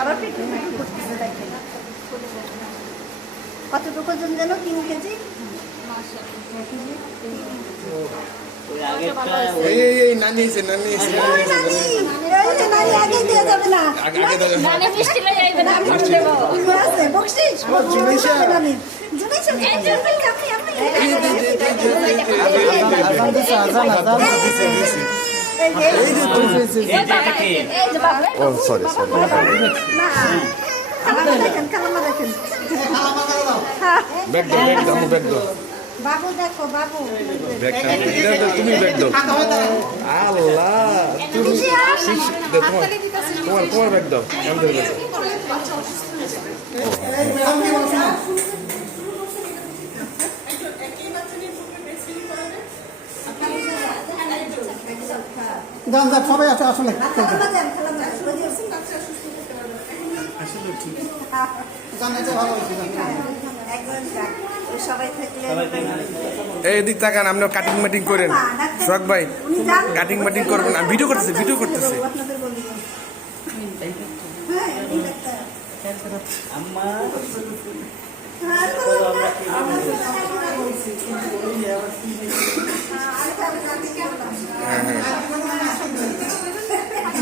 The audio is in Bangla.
আবার পেটে করতেছে দেখেন কতটুকু ওজন যেন 3 কেজি এই নানি এসে নানি এসে নানি আগে দিয়ে যাবে না আগে দাও নানি মিষ্টি লয়ে যাইবে না আমি দেব আছে বকশিশ জুনাইশা নানি জুনাইশা এই যে তুমি এই যে বাবা ও সরি সরি না খালামা দেখেন ব্যাগ দাও ব্যাগ দাও বাবু দেখো বাবু ব্যাগ দাও তুমি ব্যাগ দাও আল্লাহ তুমি তোমার ব্যাগ দাও আমাদের ব্যাগ যান সবাই আছে আসলে ভালো হয়েছে এই দিক তাকান আমরা কাটিং মাটিং করেন শখ ভাই কাটিং মাটিং করবেন আমি ভিডিও করতেছি আম্মা